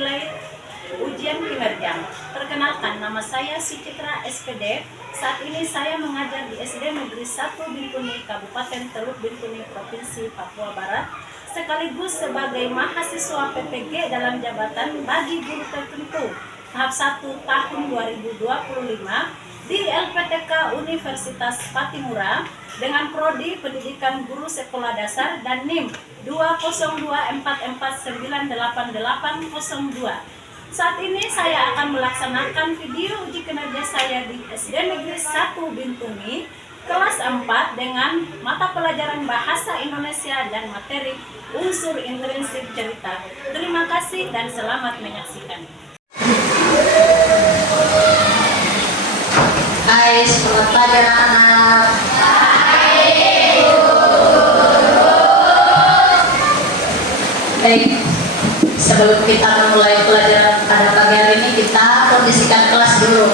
nilai ujian kinerja. Perkenalkan, nama saya Sucitra SPD. Saat ini saya mengajar di SD Negeri 1 Bintuni, Kabupaten Teluk Bintuni, Provinsi Papua Barat, sekaligus sebagai mahasiswa PPG dalam jabatan bagi guru tertentu tahap 1 tahun 2025 di LPTK Universitas Patimura dengan prodi Pendidikan Guru Sekolah Dasar dan NIM 20244998802. Saat ini saya akan melaksanakan video uji kinerja saya di SD Negeri 1 Bintuni kelas 4 dengan mata pelajaran Bahasa Indonesia dan materi unsur intrinsik cerita. Terima kasih dan selamat menyaksikan. Hai, selamat pagi anak-anak. Baik, sebelum kita memulai pelajaran pada pagi hari ini, kita kondisikan kelas dulu.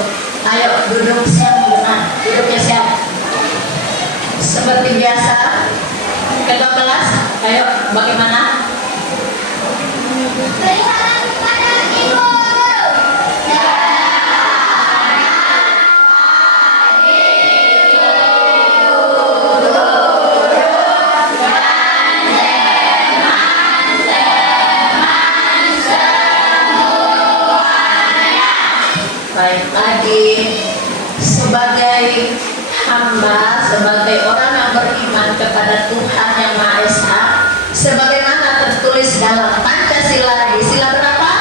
Ayo, duduk siap benar, duduknya siap. Seperti biasa, ketua kelas, ayo, bagaimana? Baik lagi, sebagai hamba, sebagai orang yang beriman kepada Tuhan Yang Maha Esa, sebagaimana tertulis dalam Pancasila di sila berapa?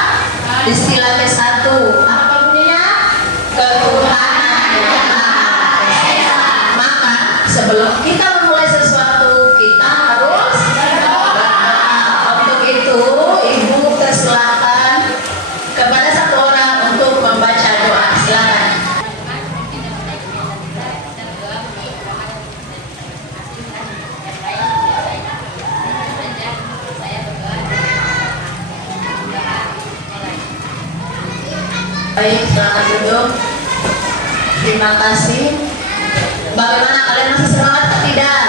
Di sila ke-1. Apa bunyinya? Ketuhanan Yang Maha Esa. Maka sebelum kita memulai sesuatu, kita harus berdoa. Untuk itu, Ibu persilahkan kepada satu orang untuk membaca doa. Silakan. Baik, selamat duduk. Terima kasih. Bagaimana, kalian masih semangat atau tidak?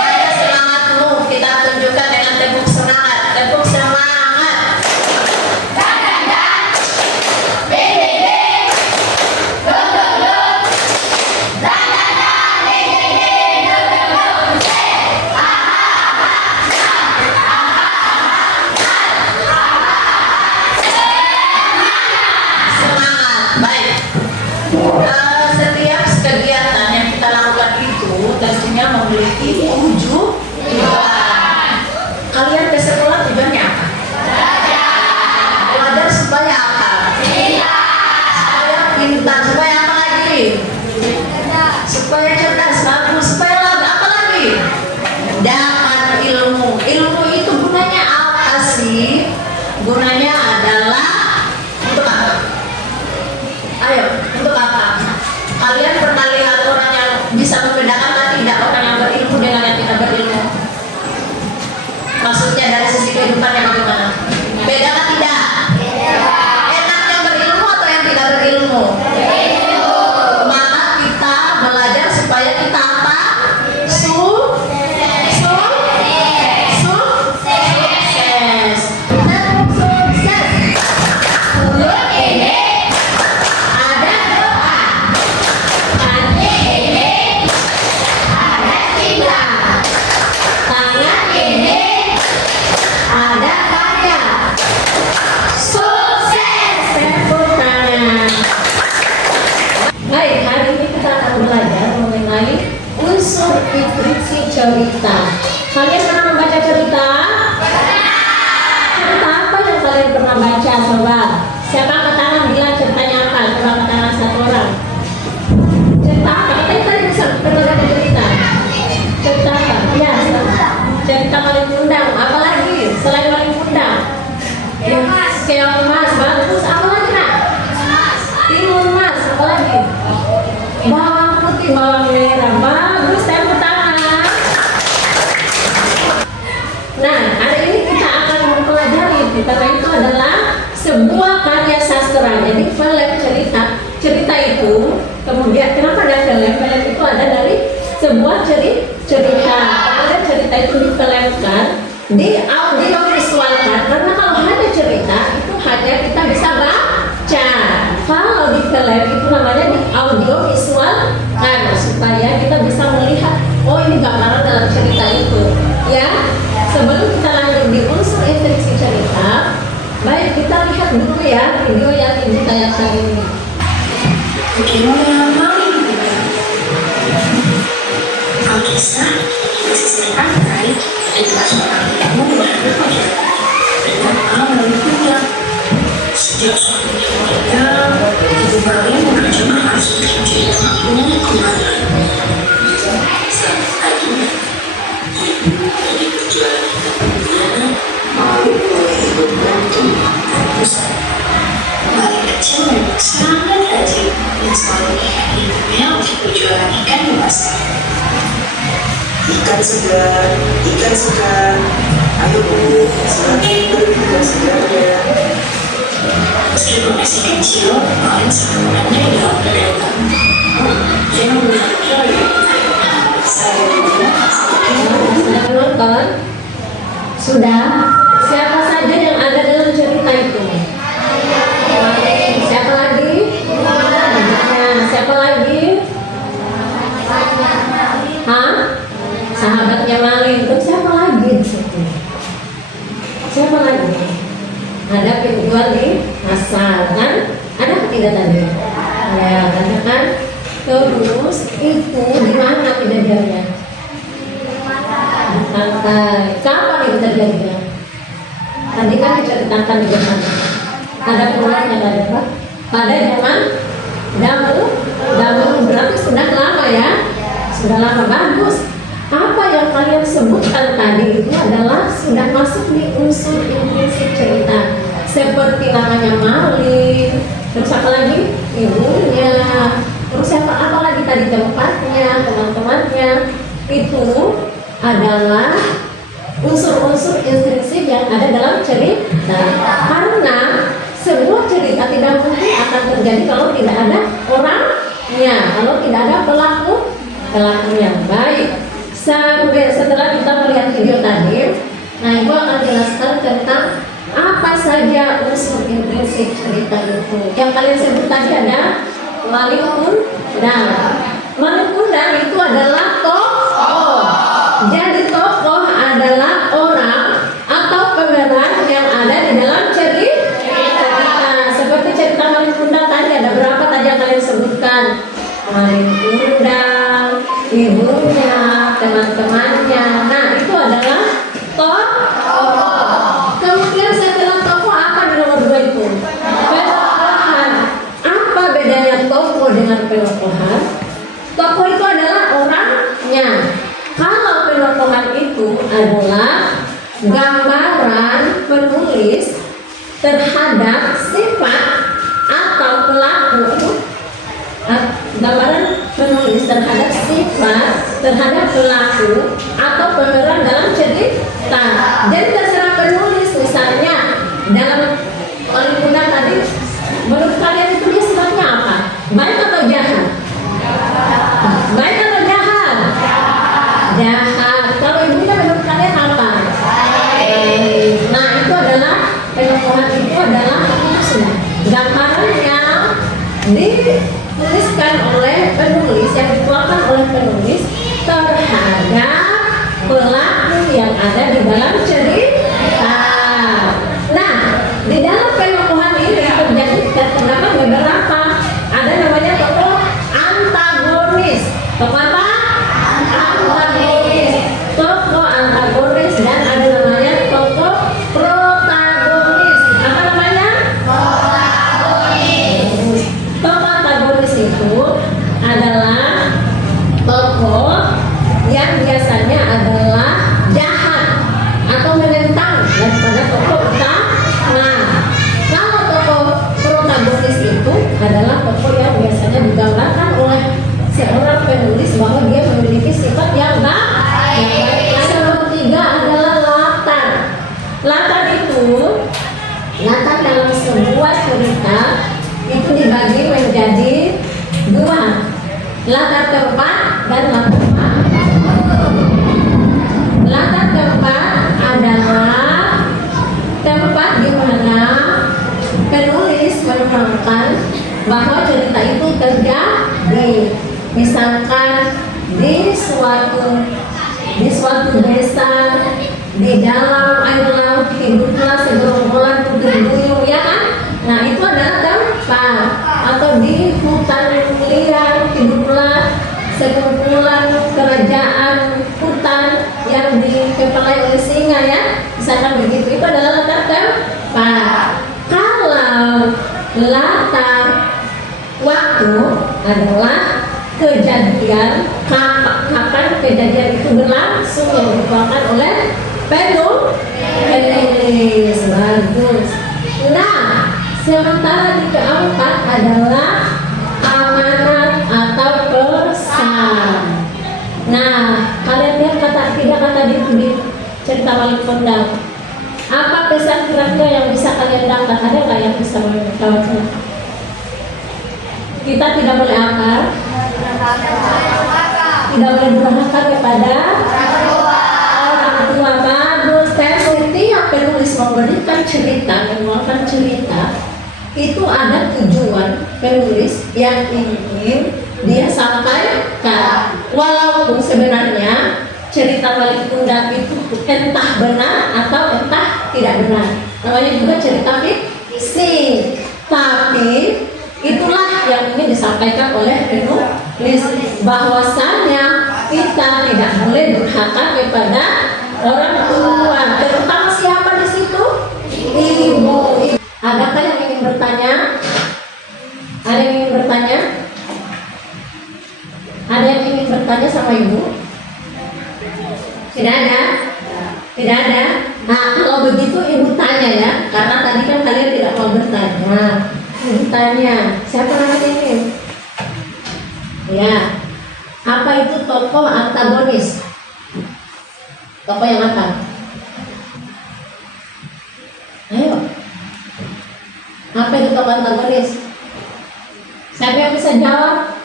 Mana semangatmu? Kita tunjukkan dengan tepuk semangat. Tepuk semangat. Setiap kegiatan yang kita lakukan itu tentunya memiliki tujuan. Kalian ke sekolah tujuannya apa? Belajar supaya apa? Supaya pintar. Supaya apa lagi? Supaya cerdas, bagus. Supaya apa lagi? Dapat ilmu. Ilmu itu gunanya apa sih? Gunanya adalah untuk apa? Ayo, untuk apa? Kalian pernah lihat orang yang bisa membedakan atau tidak orang yang berilmu dengan yang tidak berilmu? Maksudnya dari sisi kehidupannya bagaimana? Beda atau tidak? Enak yang berilmu atau yang tidak berilmu? Maka kita belajar supaya kita apa? Sukses. Mulut ini ada doa, hati ini ada cinta, tangan ini ada karya. Sukses! Tepuk tangan. Baik, hari ini kita akan belajar mengenai unsur intriksi cerita. Kalian pernah membaca cerita? Cerita apa yang kalian pernah baca? Coba. Siapa angkat tangan bilang ceritanya apa? Coba angkat tangan satu orang. Cerita apa? Kita tadi bisa pernah baca cerita. Cerita apa? Ya, cerita Malin Kundang. Apa lagi? Selain Malin Kundang? Keong Mas. Bagus. Apa lagi, Nak? Timun Mas. Apa lagi? Bawang putih, bawang merah. Bagus. Tepuk tangan. Nah, hari ini kita akan mempelajari, karena itu adalah sebuah karya sastra. Jadi film cerita itu, kemudian kenapa ada film? Film itu ada dari sebuah cerita. Kemudian cerita itu difilmkan, di audio visualkan. Karena kalau hanya oleh itu namanya di audio visual kan, supaya kita bisa melihat oh ini gambaran dalam cerita itu ya. Sebelum kita lanjut di unsur intrinsik cerita, baik kita lihat dulu ya video yang ibu tayangkan ini. Bagaimana maling bukan? Alkisah disisir rantai adalah seorang ibu yang berkegiatan dengan amal punya. Sejak suaminya meninggal, ibu maling bekerja keras untuk menjadi pengampun kembali. Saat akhirnya, ibu dari perjualan ibunya mau mulai ibu bantu besar. Maling kecil memang sangat rajin dan selalu mengingat ibunya untuk berjualan ikan di pasar. Ikan segar, ayo bu, silahkan beli ikan segarnya. Meskipun masih kecil, Maling selalu menandai dalam berdagang. Jangan berharga ya. Saya juga Sudah menonton? Sudah? Siapa saja yang ada dalam cerita itu? Siapa lagi? Nah, siapa lagi? Hah? Sahabatnya Maling. Terus siapa lagi di situ? Siapa lagi? Ada penjual di pasar kan? Ada tidak tadi? Ya, ada kan? Terus itu di mana kejadiannya? Di pantai. Kapan itu terjadinya? Tadi kan diceritakan di depan. Ada pulangnya tadi Pak. Pada zaman dahulu berarti sudah lama ya. Sudah lama, bagus. Apa yang kalian sebutkan tadi itu adalah sudah masuk di unsur intrinsik cerita. Seperti namanya Maling. Terus apa lagi? Ibunya. Terus apa lagi tadi tempatnya, teman-temannya. Itu adalah unsur-unsur intrinsik yang ada dalam cerita. Karena sebuah cerita tidak mungkin akan terjadi kalau tidak ada orangnya, kalau tidak ada pelakunya. Baik, setelah kita melihat video tadi, nah ibu akan jelaskan tentang apa saja unsur intrinsik cerita itu. Yang kalian sebut tadi ada Maling Kundang. Maling Kundang itu adalah tokoh. Jadi tokoh adalah orang atau pemeran yang ada di dalam cerita. Seperti cerita Maling Kundang tadi, ada berapa tadi yang kalian sebutkan? Maling Kundang, ibunya, teman-temannya. Nah itu adalah tokoh. Kemudian setelah tokoh apa di nomor 2 itu? Penokohan. Apa bedanya tokoh dengan penokohan? Tokoh itu adalah orangnya. Kalau penokohan itu adalah gambaran penulis terhadap sifat atau pelaku. Gambaran penulis terhadap sifat, terhadap pelaku atau pemeran dalam cerita. Jadi terserah penulis, misalnya dalam Maling Kundang tadi, menurut kalian itu dia sifatnya apa? Baik atau jahat? Baik atau jahat? Jahat. Kalau ibunya menurut kalian apa? Nah itu adalah penokohan, itu adalah sudah gambaran yang dituliskan oleh penulis, yang dikeluarkan oleh penulis terhadap pelaku yang ada di dalam cerita. Nah di dalam penokohan ini terjadi terdapat beberapa. Ada namanya tokoh antagonis. Tokoh apa? Antagonis. Tokoh antagonis, dan ada namanya tokoh protagonis. Apa namanya? Protagonis. Tokoh antagonis itu adalah tokoh yang biasanya adalah jahat atau menentang daripada tokoh utama. Kalau tokoh protagonis itu adalah tokoh yang biasanya digambarkan oleh seorang penulis bahwa dia memiliki sifat yang baik. Yang ketiga adalah latar. Latar itu, latar dalam sebuah cerita itu dibagi menjadi 2, latar tempat dan latar waktu. Latar tempat adalah tempat di mana penulis menuangkan bahwa cerita itu terjadi. Misalkan di suatu desa, di dalam air laut hiduplah segerombolan putri duyung, ya kan? Nah, itu adalah tempat. Atau di hutan liar hiduplah sekumpulan kerajaan hutan yang dikepalai oleh singa, ya. Misalkan begitu, itu adalah latar tempat. Kalau latar waktu adalah kejadian, kapan kejadian itu berlangsung yang dikeluarkan oleh penulis. Bagus. Nah, sementara di keempat adalah amanat atau pesan. Nah, kalian lihat tiga kata di cerita Wali Kondang. Apa pesan kira-kira yang bisa kalian dapat? Ada nggak yang bisa menjawabnya? Kita tidak boleh apa? Tidak boleh durhaka kepada orang tua. Bagus. Setiap penulis memberikan cerita, mengeluarkan cerita, itu ada tujuan penulis yang ingin dia sampaikan. Walaupun sebenarnya cerita Wali Kondang itu entah benar atau entah tidak benar, namanya juga cerita fiksi, tapi itulah yang ingin disampaikan oleh penulis, bahwasanya kita tidak boleh durhaka kepada orang tua, terutama siapa di situ? Ibu. Adakah yang ingin bertanya? Ada yang ingin bertanya? Ada yang ingin bertanya sama ibu? Tidak ada? Tidak ada? Nah, kalau begitu ibu tanya, ya, karena tadi kan kalian tidak mau bertanya. Ibu tanya, siapa namanya ini? Ya, apa itu tokoh antagonis? Tokoh yang apa? Ayo. Apa itu tokoh antagonis? Siapa yang bisa jawab?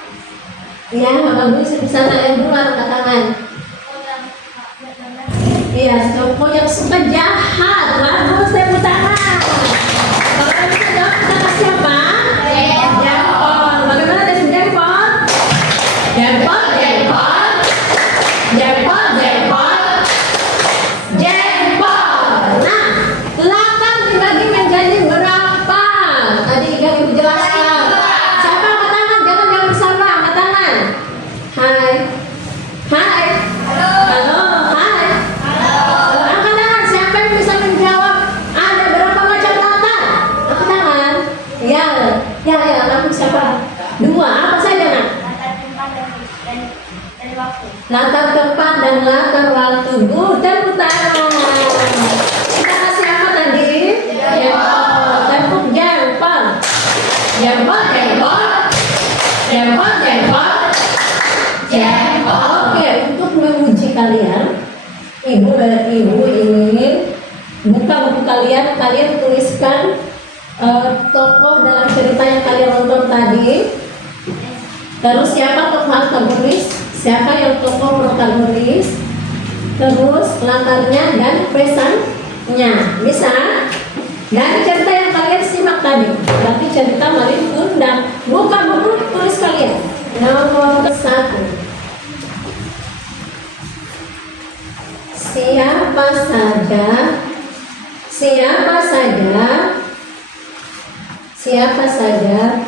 Ya, bagus. Di sana yang dulu angkat tangan. Iya, tokoh yang suka jahat. Bagus, tepuk tangan. Kalau kalian bisa jawab, kita siapa? Jempol. Bagaimana dengan jempol? Jempol. Nah, latar dibagi menjadi berapa? Tadi yang ibu jelaskan. Siapa angkat tangan? Jangan bersama, angkat tangan. Hai. Halo. Hai. Angkat tangan. Siapa yang bisa menjawab? Ada berapa macam latar? Angkat tangan. Ya. Lalu siapa? Dua. Apa saja, nak? Latar tempat dan latar waktu. Tepuk tangan. Kita kasih apa tadi? Jempol. Tepuk jempol. Oke, untuk menguji kalian, ibu ingin buka buku kalian tuliskan tokoh dalam cerita yang kalian nonton tadi. Terus siapa tokoh antagonis, siapa yang tokoh protagonis, terus latarnya dan pesannya. Bisa? Dari cerita yang kalian simak tadi, berarti cerita Wali Kondang. Buka buku, tulis kalian. Nomor 1. Siapa saja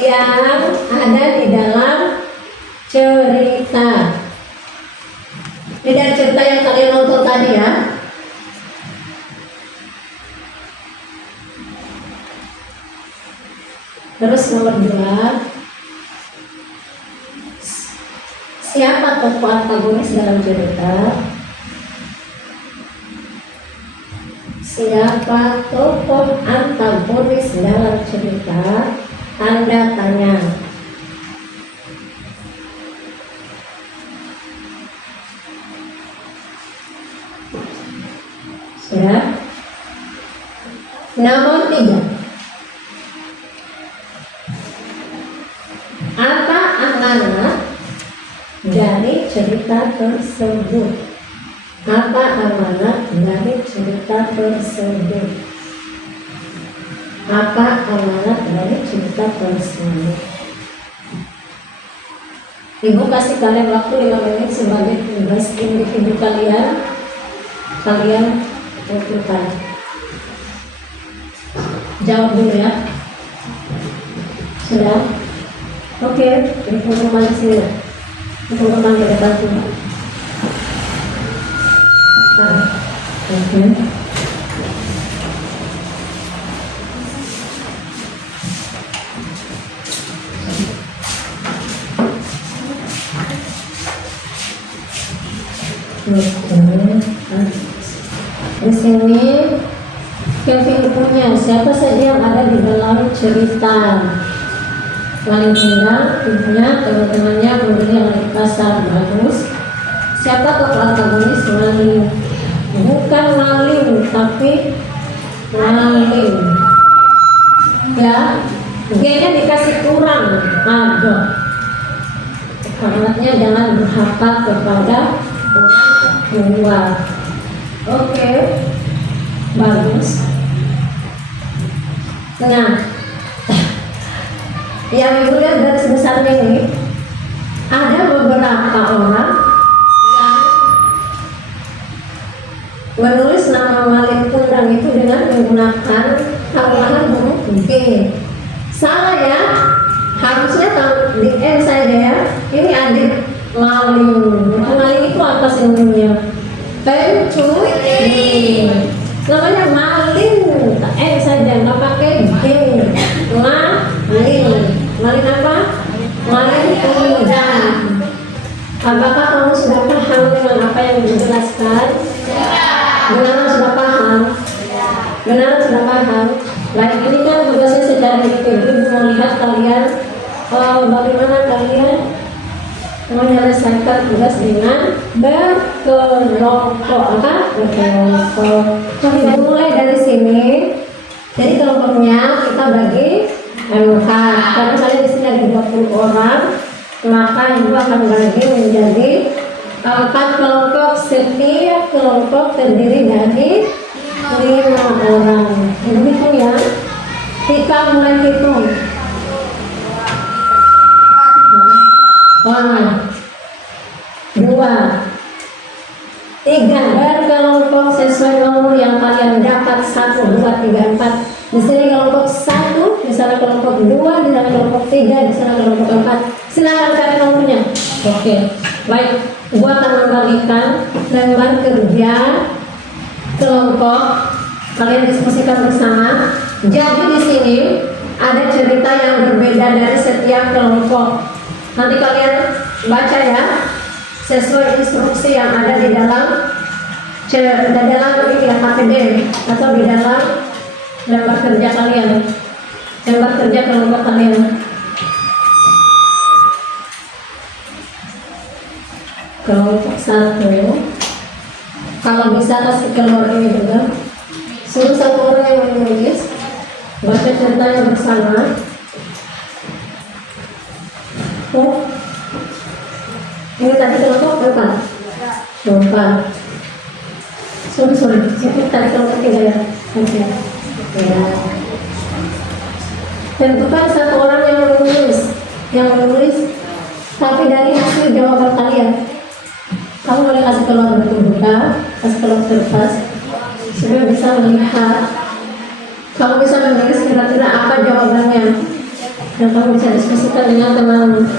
yang ada di dalam cerita. Ini dari cerita yang kalian nonton tadi, ya. Terus nomor 2, siapa tokoh antagonis dalam cerita? Siapa tokoh antagonis dalam cerita? Tanda tanya. Sudah? Nomor 3. Apa amanat dari cerita tersebut? Apa amanat dari cerita tersebut? Apa amanat dari cerita tersebut? Ibu kasih kalian waktu 5 menit sebagai tugas individu kalian. Kalian tentukan. Jawab dulu ya. Sudah? Oke, ibu kembali sini. Ibu kembali ke depan sini. Oke. Di sini Kevin punya siapa saja yang ada di dalam cerita. Paling tinggal ibunya, teman-temannya, kemudian yang di pasar. Bagus. Siapa tokoh antagonis? Maling. Bukan maling, tapi maling. Ya, G-nya dikasih kurang. Ada. Alatnya jangan berhafal kepada orang luar. Oke, bagus. Nah, yang ibu lihat garis besarnya ini, ada beberapa orang yang menulis nama Maling Kundang itu dengan menggunakan tambahan huruf G. Salah ya, harusnya di M saja ya. Ini adik maling. Maling itu apa sinonimnya? Pencuri. Namanya maling. M saja, nggak pakai G. Maling. Maling apa? Maling kundang. Apakah kamu sudah paham dengan apa yang dijelaskan? Benar sudah paham? Benar sudah paham? Baik, ini kan tugasnya secara individu. Mau lihat kalian bagaimana kalian menyelesaikan tugas dengan berkelompok. Berkelompok. Kita mulai dari sini. Jadi kelompoknya kita bagi 4. Karena kalian di sini ada 20 orang, maka ibu akan bagi menjadi 4 kelompok. Setiap kelompok terdiri dari 5 orang. Begitu ya. Kita mulai hitung. 2, 3. Berkelompok sesuai nomor yang kalian dapat. 1, 2, 3, 4. Di sini kelompok 1, di sana kelompok 2, di sana kelompok 3, di sana kelompok 4. Silakan cari nomornya. Oke, baik. Gua akan membagikan lembar kerja kelompok. Kalian diskusikan bersama. Jadi di sini ada cerita yang berbeda dari setiap kelompok. Nanti kalian baca ya, sesuai instruksi yang ada di dalam ini ya, KPD atau di dalam lembar kerja kalian, lembar kerja kelompok kalian. Kelompok 1, kalau bisa kasih keluar ini juga. Suruh 1 orang yang menulis, baca ceritanya bersama. Oh, ini tadi kelompok berapa? 4. Sorry, itu tadi kelompok 3 ya. Oke. Ya. Tentukan 1 orang yang menulis, tapi dari hasil jawaban kalian. Kamu boleh kasih keluar berbuka, kasih keluar kertas, supaya bisa melihat. Kamu bisa menulis kira-kira apa jawabannya, dan kamu bisa diskusikan dengan teman.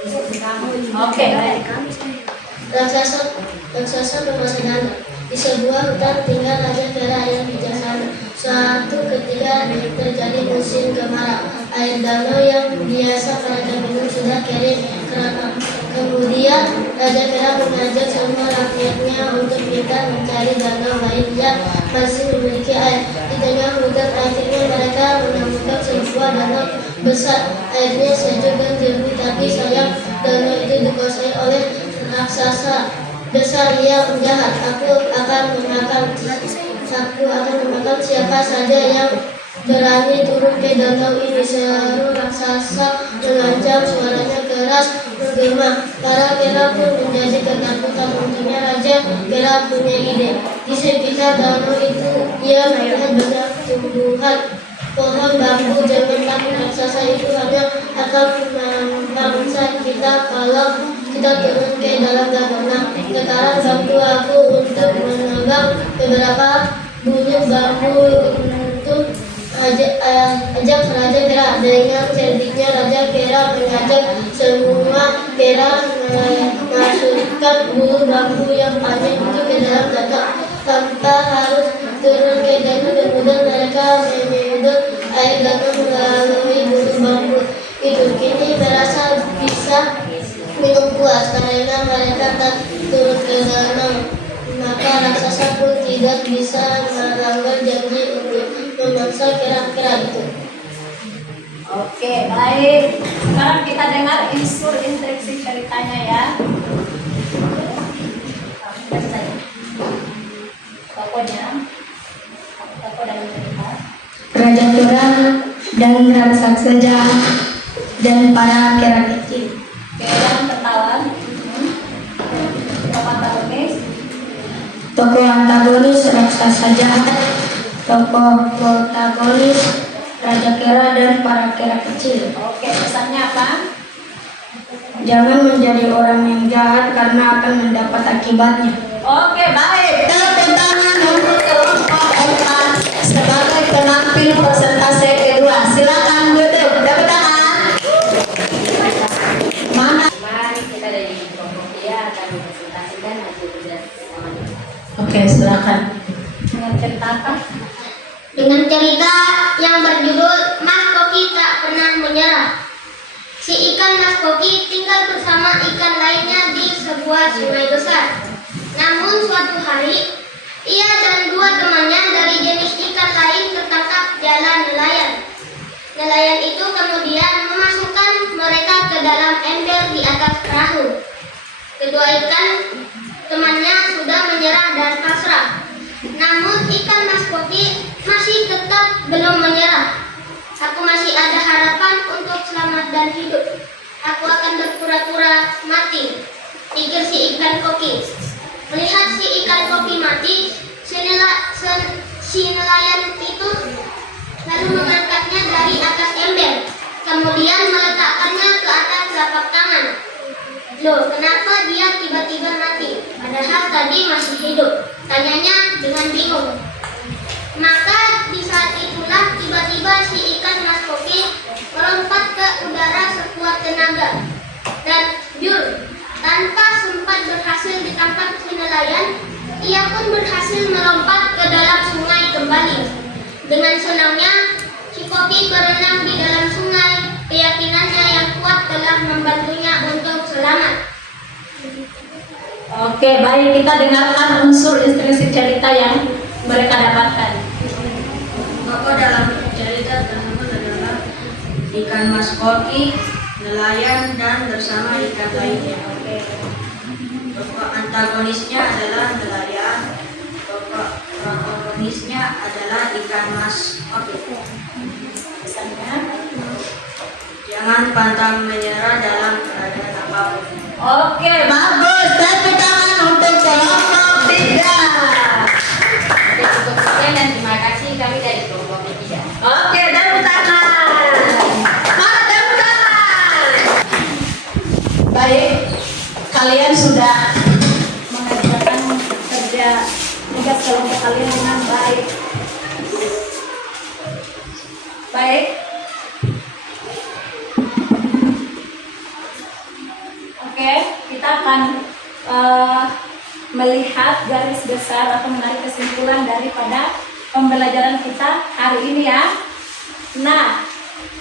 Oke, baik. Raksasa pemasangan. Di sebuah hutan tinggal Raja Kera yang bijaksana. Suatu ketika terjadi musim kemarau. Air danau yang biasa mereka minum sudah kering. Kemudian Raja Kera mengajak semua rakyatnya untuk kita mencari danau lain yang masih memiliki air. Di tengah hutan akhirnya mereka menemukan sebuah danau besar. Airnya sejuk dan jernih, tapi sayang danau itu dikuasai oleh raksasa besar yang jahat. Aku akan memakan siapa saja yang berani turun ke danau ini, seru raksasa mengancam, suaranya keras menggema. Para Kera pun menjadi ketakutan. Untungnya Raja Kera punya ide. Di sekitar danau itu ia melihat banyak tumbuhan pohon bambu. Jangan takut, raksasa itu hanya akan memangsa kita kalau kita turun ke dalam danau. Nah, sekarang bantu aku untuk menebang beberapa buah bambu untuk ajak Raja Kera. Dengan cerdiknya Raja Kera mengajak semua Kera memasukkan buah bambu yang panjang itu ke dalam danau tanpa harus turun ke danau. Kemudian mereka menyedot air danau melalui buah bambu itu. Kini merasa bisa minum puas karena mereka tak turun ke danau. Maka raksasa pun tidak bisa melanggar janji untuk memangsa kera-kera itu. Oke, baik. Sekarang kita dengar unsur instruksi ceritanya ya. Pokoknya, tokoh dalam cerita. Raja Kera dan raksasa jahat dan para kera kecil. Oke, yang tertawa. Tokoh antagonis raksasa jahat, tokoh protagonis Raja Kera dan para kera kecil. Oke, pesannya apa? Jangan menjadi orang yang jahat karena akan mendapat akibatnya. Oke, baik. Tepuk tangan untuk kelompok 4 sebagai penampil persentase kedua. Silakan duduk. Tepuk tangan. Mana? Mari kita dari kelompok dia akan mempresentasikan hasil kerja semuanya. Oke, silakan. Dengan cerita apa? Dengan cerita yang berjudul Mas Koki Tak Pernah Menyerah. Si ikan Mas Koki tinggal bersama ikan lainnya di sebuah sungai besar. Namun suatu hari, ia dan dua temannya dari jenis ikan lain tertangkap jalan nelayan. Nelayan itu kemudian memasukkan mereka ke dalam ember di atas perahu. Kedua ikan temannya sudah menyerah dan pasrah. Namun ikan Mas Koki masih tetap belum menyerah. Aku masih ada harapan untuk selamat dan hidup. Aku akan berpura-pura mati, pikir si ikan Koki. Melihat si ikan Koki mati, si nelayan itu lalu mengangkatnya dari atas ember, kemudian meletakkannya ke atas telapak tangan. Loh, kenapa dia tiba-tiba mati? Padahal tadi masih hidup, tanyanya dengan bingung. Maka di saat itulah tiba-tiba si ikan Mas Koki melompat ke udara sekuat tenaga. Dan tanpa sempat berhasil ditangkap si nelayan, ia pun berhasil melompat ke dalam sungai kembali. Dengan senangnya, si Koki berenang di dalam sungai. Keyakinannya yang kuat telah membantunya untuk selamat. Oke, baik, kita dengarkan unsur instruksi cerita yang mereka dapatkan. Tokoh dalam cerita tersebut adalah ikan Mas Koki, nelayan, dan bersama ikan lainnya. Tokoh antagonisnya adalah nelayan, tokoh protagonisnya adalah ikan Mas Koki. Pesannya, Jangan pantang menyerah dalam keadaan apapun. oke, Bagus. Tepuk tangan untuk kelompok 3. Oke, cukup sekian dan terima kasih kami dari kelompok ketiga. Oke, tepuk tangan. Mana tepuk tangan? Baik, kalian sudah Mengerjakan kerja tugas kelompok kalian dengan baik. Baik. kita akan melihat garis besar atau menarik kesimpulan daripada pembelajaran kita hari ini ya. Nah,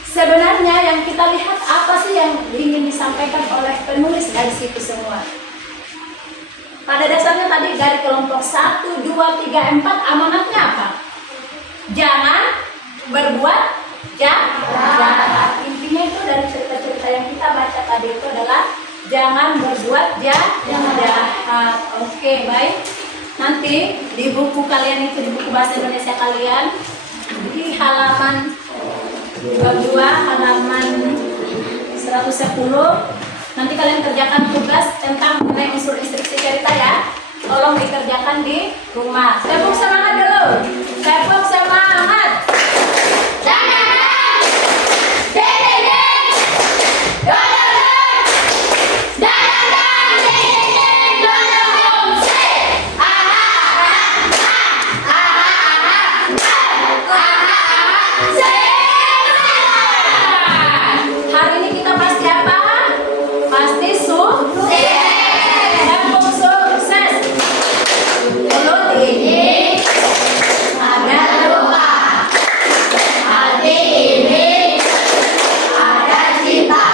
sebenarnya yang kita lihat apa sih yang ingin disampaikan oleh penulis dari situ semua. Pada dasarnya tadi dari kelompok 1, 2, 3, 4 amanatnya apa? Jangan berbuat jahat. Intinya itu dari cerita-cerita yang kita baca tadi itu adalah jangan berbuat jahat. Oke, baik. Nanti di buku kalian itu, di buku bahasa Indonesia kalian, di halaman 22, halaman 110, nanti kalian kerjakan tugas tentang mengenai unsur instruksi cerita ya. Tolong dikerjakan di rumah. Tepuk semangat dulu. Tepuk semangat. Hari ini kita pasti apa? Pasti sukses. Tepuk sukses. Mulut ini ada luka, hati ini ada cinta,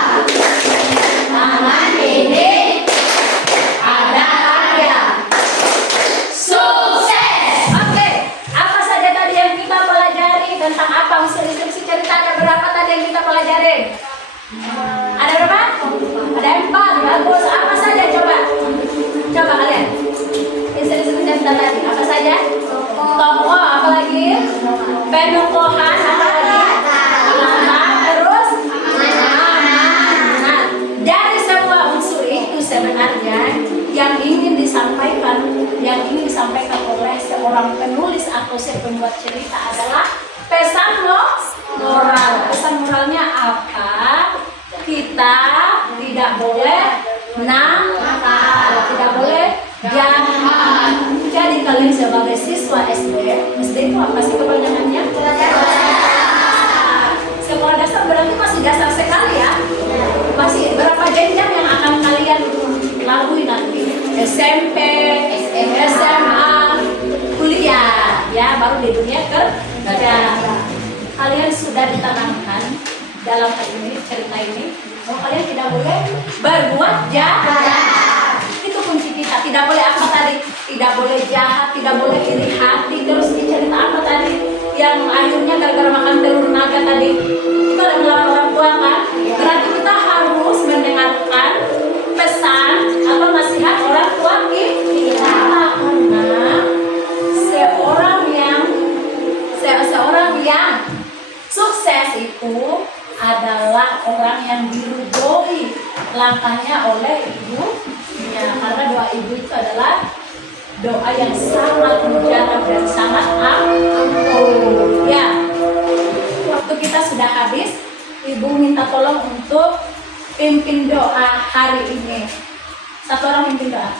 tangan ini ada karya. Sukses. Oke, apa saja tadi yang kita pelajari tentang apa unsur instruksi cerita? Ada berapa tadi yang kita pelajari? Ada berapa? Ada 4. Bagus. Apa saja coba? Coba kalian. Instruksi cerita tadi apa saja? Tokoh, apa lagi? Penokohan, apa lagi? Alamat, terus amanat. Dari semua unsur itu sebenarnya yang ingin disampaikan oleh seorang penulis atau pembuat cerita adalah pesan moral. Pesan moralnya apa? Kita tidak boleh nakal, tidak boleh jahat. Jadi kalian sebagai siswa SD itu apa sih kepanjangannya? Sekolah dasar berarti masih dasar sekali ya. Masih berapa jenjang yang akan kalian lalui nanti? SMP, SMA, kuliah, ya baru di dunia kerja. Kalian sudah ditanamkan dalam hal ini, cerita ini, kalian tidak boleh berbuat jahat. Itu kunci kita. Tidak boleh apa tadi? Tidak boleh jahat, tidak boleh iri hati. Terus dicerita apa tadi? Yang akhirnya gara-gara makan telur naga tadi, itu ada melawan orang tua kan? Berarti kita harus mendengarkan pesan atau nasihat orang tua kita. Karena seorang yang sukses itu adalah orang yang diridhoi langkahnya oleh ibunya, karena doa ibu itu adalah doa yang sangat mujarab dan sangat ampuh. Ya, waktu kita sudah habis. Ibu minta tolong untuk pimpin doa hari ini. Satu orang pimpin doa.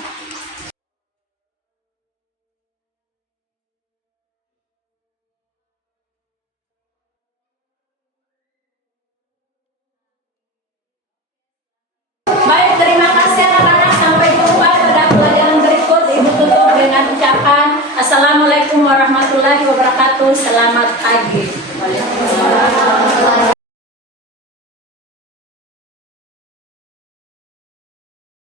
Baik, terima kasih anak-anak. Sampai jumpa pada pelajaran berikut. Ibu tutup dengan ucapan Assalamualaikum warahmatullahi wabarakatuh. Selamat pagi.